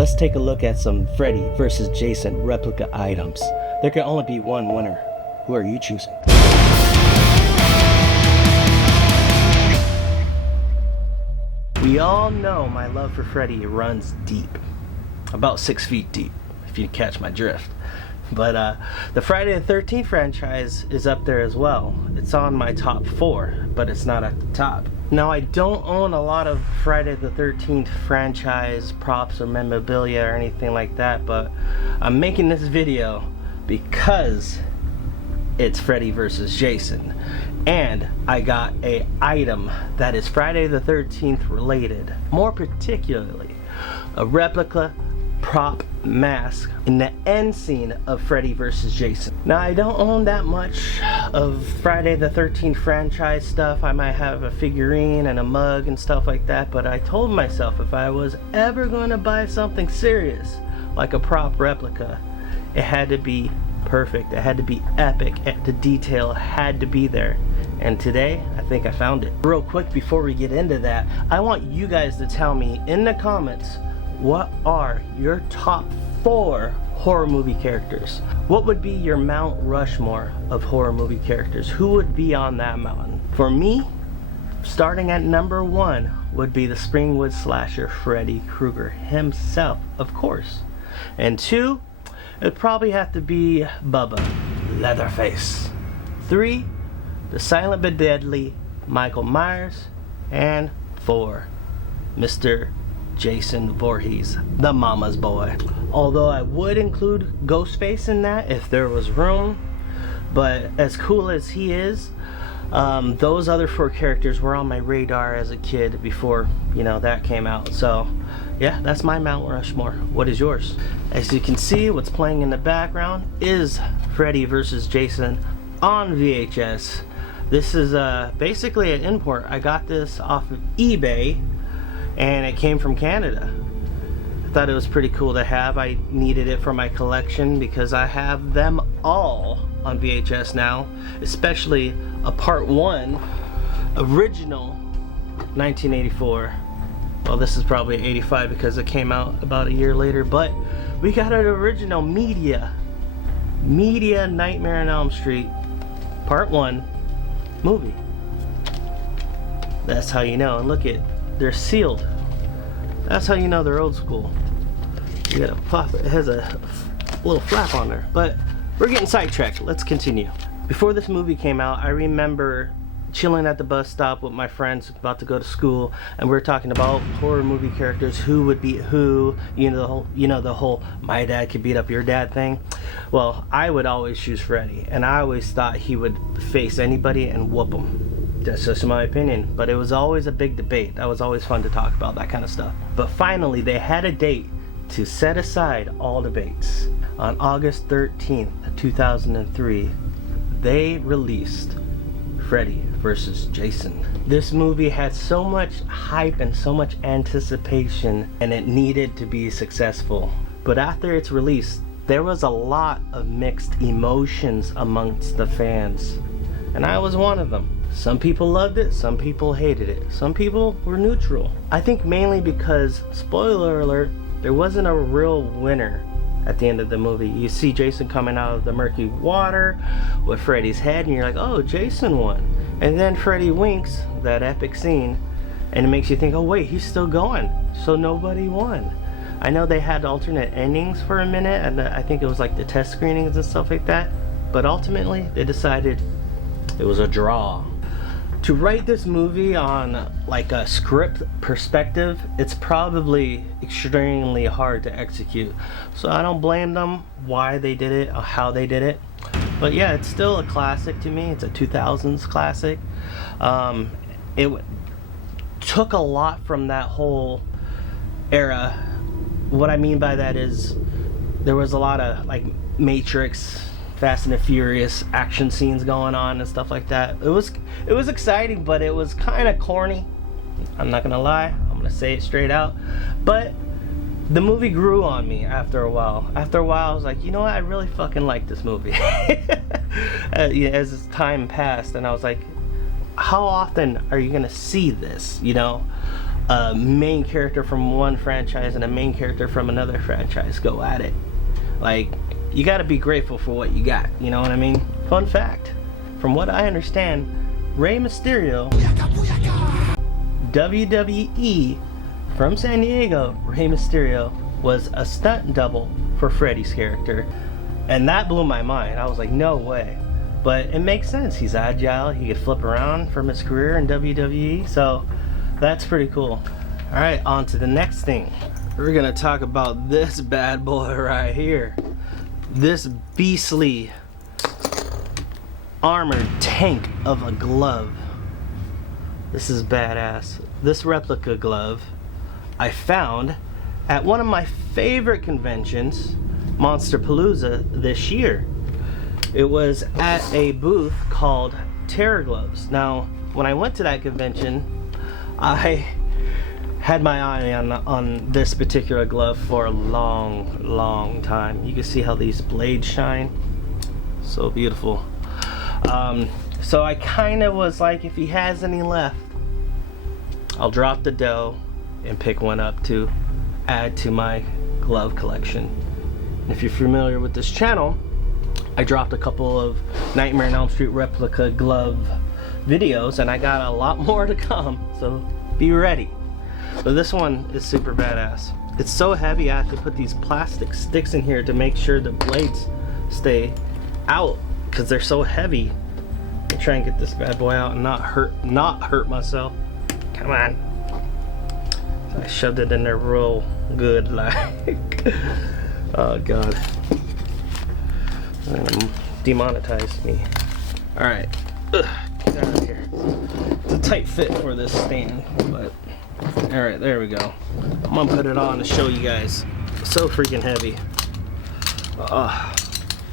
Let's take a look at some Freddy vs. Jason replica items. There can only be one winner. Who are you choosing? We all know my love for Freddy runs deep. About 6 feet deep, if you catch my drift. But the Friday the 13th franchise is up there as well. It's on my top 4, but it's not at the top. Now, I don't own a lot of Friday the 13th franchise props or memorabilia or anything like that, but I'm making this video because it's Freddy vs. Jason. And I got a item that is Friday the 13th related. More particularly, a replica prop mask in the end scene of Freddy vs. Jason. Now, I don't own that much of Friday the 13th franchise stuff. I might have a figurine and a mug and stuff like that, but I told myself if I was ever going to buy something serious like a prop replica, it had to be perfect, it had to be epic, the detail had to be there. And today, I think I found it. Real quick before we get into that, I want you guys to tell me in the comments, what are your top 4 horror movie characters? What would be your Mount Rushmore of horror movie characters? Who would be on that mountain? For me, starting at number 1 would be the Springwood slasher Freddy Krueger himself, of course. And 2, it'd probably have to be Bubba Leatherface. 3, the silent but deadly Michael Myers. And 4, Mr. Jason Voorhees, the mama's boy. Although I would include Ghostface in that if there was room, but as cool as he is, those other 4 characters were on my radar as a kid before, you know, that came out. So yeah, that's my Mount Rushmore. What is yours? As you can see, what's playing in the background is Freddy vs. Jason on VHS. This is basically an import. I got this off of eBay and it came from Canada. I thought it was pretty cool to have. I needed it for my collection because I have them all on VHS now, especially a part 1 original 1984. Well, this is probably 85 because it came out about a year later, but we got an original media Nightmare on Elm Street part 1 movie. That's how you know. And look at, they're sealed. That's how you know they're old school. You gotta pop it. It has a little flap on there. But we're getting sidetracked. Let's continue. Before this movie came out, I remember chilling at the bus stop with my friends about to go to school, and we were talking about horror movie characters, who would beat who, the whole my dad could beat up your dad thing. Well, I would always choose Freddy, and I always thought he would face anybody and whoop him. That's just my opinion, but it was always a big debate. That was always fun to talk about, that kind of stuff. But finally, they had a date to set aside all debates. On August 13th, 2003, they released Freddy vs. Jason. This movie had so much hype and so much anticipation, and it needed to be successful. But after its release, there was a lot of mixed emotions amongst the fans, and I was one of them. Some people loved it, some people hated it, some people were neutral. I think mainly because, spoiler alert, there wasn't a real winner at the end of the movie. You see Jason coming out of the murky water with Freddy's head, and you're like, oh, Jason won. And then Freddy winks, that epic scene, and it makes you think, oh wait, he's still going, so nobody won. I know they had alternate endings for a minute, and I think it was like the test screenings and stuff like that, but ultimately they decided it was a draw. To write this movie on like a script perspective, it's probably extremely hard to execute. So I don't blame them why they did it or how they did it. But yeah, it's still a classic to me. It's a 2000s classic. It took a lot from that whole era. What I mean by that is there was a lot of like Matrix, Fast and the Furious action scenes going on and stuff like that. It was exciting, but it was kind of corny. I'm not gonna lie, I'm gonna say it straight out. But the movie grew on me after a while. After a while, I was like, you know what? I really fucking like this movie. As time passed, and I was like, how often are you gonna see this? You know, a main character from one franchise and a main character from another franchise go at it. Like, you gotta be grateful for what you got, you know what I mean? Fun fact, from what I understand, Rey Mysterio, WWE from San Diego, Rey Mysterio was a stunt double for Freddy's character, and that blew my mind. I was like, no way. But it makes sense. He's agile, he could flip around from his career in WWE, so that's pretty cool. Alright, on to the next thing. We're gonna talk about this bad boy right here. This beastly armored tank of a glove. This is badass. This replica glove I found at one of my favorite conventions, Monsterpalooza, this year. It was at a booth called Terror Gloves. Now, when I went to that convention, I had my eye on this particular glove for a long time. You can see how these blades shine. So beautiful. So I kind of was like, if he has any left, I'll drop the dough and pick one up to add to my glove collection. And if you're familiar with this channel, I dropped a couple of Nightmare on Elm Street replica glove videos, and I got a lot more to come, so be ready. But this one is super badass. It's so heavy, I have to put these plastic sticks in here to make sure the blades stay out, because they're so heavy. I'm trying to get this bad boy out and not hurt myself. Come on. So I shoved it in there real good, like. Oh god. Demonetized me. Alright. Get out of here. It's a tight fit for this stand, but alright, there we go. I'm gonna put it on to show you guys. It's so freaking heavy.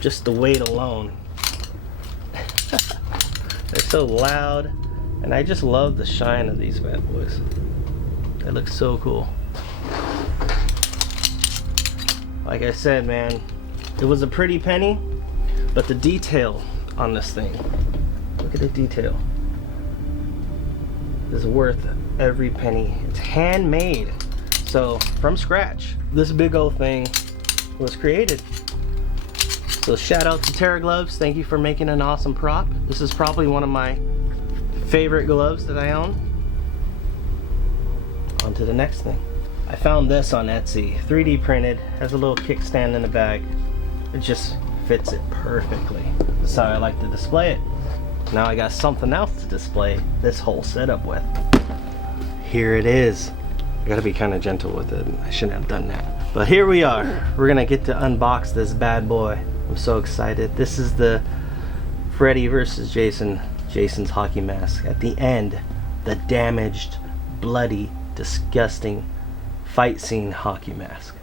Just the weight alone. They're so loud, and I just love the shine of these bad boys. They look so cool. Like I said, man, it was a pretty penny, but the detail on this thing, look at the detail, is worth every penny. It's handmade, so from scratch. This big old thing was created. So shout out to Terror Gloves. Thank you for making an awesome prop. This is probably one of my favorite gloves that I own. On to the next thing. I found this on Etsy, 3D printed, has a little kickstand in the bag. It just fits it perfectly. That's how I like to display it. Now I got something else to display this whole setup with. Here it is. I gotta be kind of gentle with it. I shouldn't have done that. But here we are. We're gonna get to unbox this bad boy. I'm so excited. This is the Freddy vs. Jason's hockey mask. At the end, the damaged, bloody, disgusting fight scene hockey mask.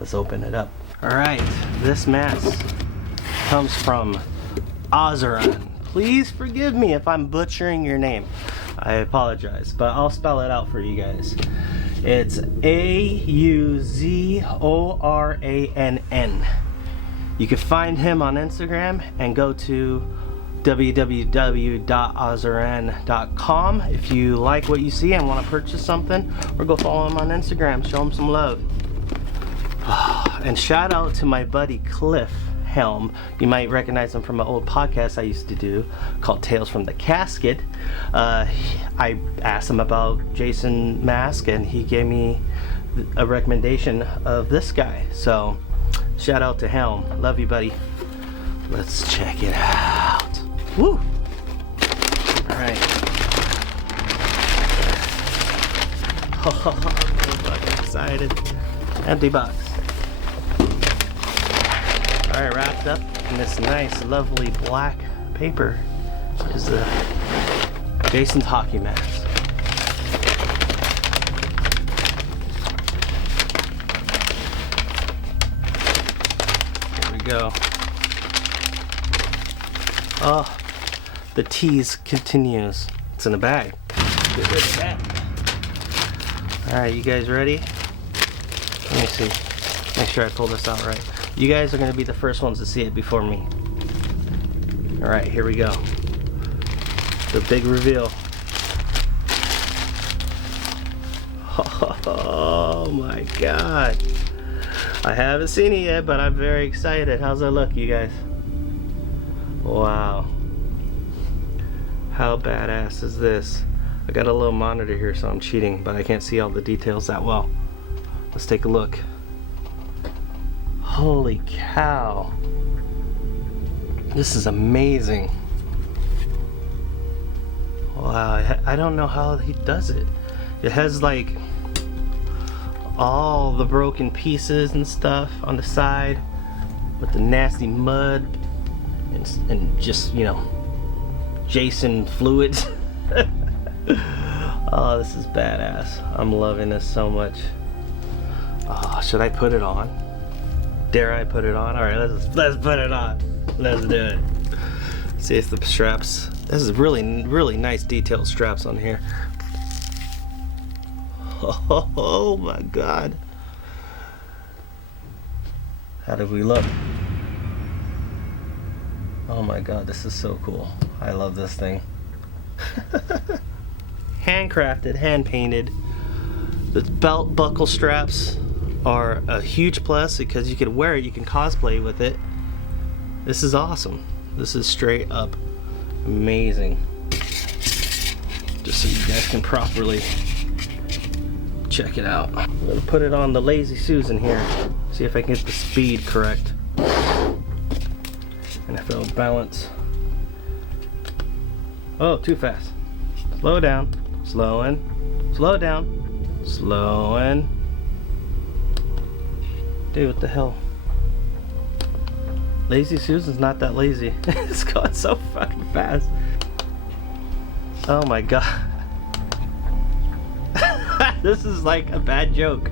Let's open it up. Alright, this mask comes from Azuran. Please forgive me if I'm butchering your name. I apologize, but I'll spell it out for you guys. It's Auzorann. You can find him on Instagram and go to www.auzorann.com if you like what you see and want to purchase something, or go follow him on Instagram, show him some love. And shout out to my buddy Cliff Helm. You might recognize him from an old podcast I used to do called Tales from the Casket. I asked him about Jason mask and he gave me a recommendation of this guy. So shout out to Helm. Love you, buddy. Let's check it out. Woo! Alright. Oh, I'm so fucking excited. Empty box. Alright, wrapped up in this nice, lovely black paper is the Jason's hockey mask. Here we go. Oh, the tease continues. It's in a bag. Get rid of that. Alright, you guys ready? Let me see. Make sure I pull this out right. You guys are going to be the first ones to see it before me. Alright, here we go. The big reveal. Oh my god. I haven't seen it yet, but I'm very excited. How's that look, you guys? Wow. How badass is this? I got a little monitor here, so I'm cheating, but I can't see all the details that well. Let's take a look. Holy cow. This is amazing. Wow, I don't know how he does it. It has like all the broken pieces and stuff on the side with the nasty mud and just, you know, Jason fluids. Oh, this is badass. I'm loving this so much. Oh, should I put it on? Dare I put it on? All right, let's put it on. Let's do it. See if the straps. This is really nice detailed straps on here. Oh my god. How did we look? Oh my god, this is so cool. I love this thing. Handcrafted, hand painted. The belt buckle straps are a huge plus because you can wear it, you can cosplay with it. This is awesome. This is straight up amazing. Just so you guys can properly check it out. I'm gonna put it on the Lazy Susan here. See if I can get the speed correct. And if it'll balance. Oh, too fast. Slow down. Slowing. Slow down. Slowing. Dude, what the hell? Lazy Susan's not that lazy. It's going so fucking fast. Oh my god. This is like a bad joke.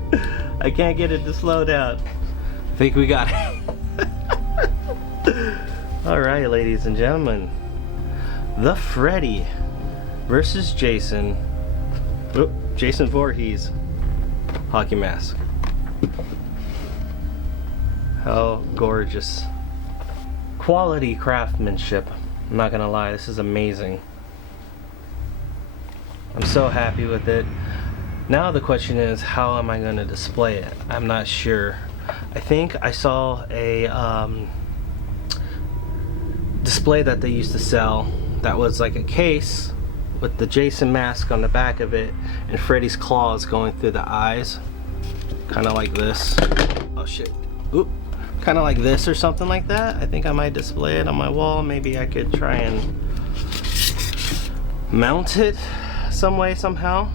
I can't get it to slow down. I think we got it. Alright, ladies and gentlemen. The Freddy versus Jason. Oop, Jason Voorhees. Hockey mask. How gorgeous. Quality craftsmanship. I'm not gonna lie, this is amazing. I'm so happy with it. Now the question is, how am I going to display it? I'm not sure. I think I saw a display that they used to sell that was like a case with the Jason mask on the back of it and Freddy's claws going through the eyes. Kind of like this. Oh shit. Oop. Kind of like this or something like that. I think I might display it on my wall. Maybe I could try and mount it some way, somehow.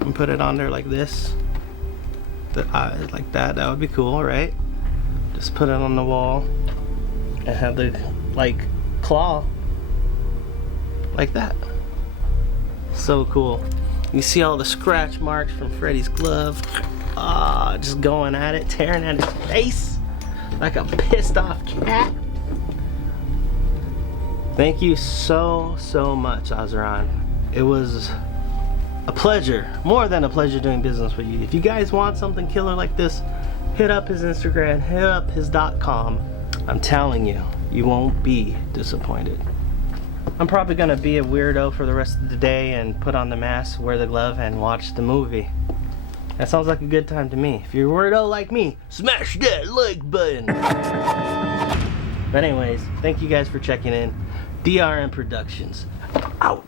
And put it on there like this. The eyes like that. That would be cool, right? Just put it on the wall and have the like claw like that. So cool. You see all the scratch marks from Freddy's glove. Ah, just going at it, tearing at his face like a pissed off cat. Thank you so much, Azran. It was a pleasure, more than a pleasure doing business with you. If you guys want something killer like this, hit up his Instagram, hit up his .com. I'm telling you, you won't be disappointed. I'm probably gonna be a weirdo for the rest of the day and put on the mask, wear the glove, and watch the movie. That sounds like a good time to me. If you're a weirdo like me, smash that like button. But anyways, thank you guys for checking in. DRM Productions, out.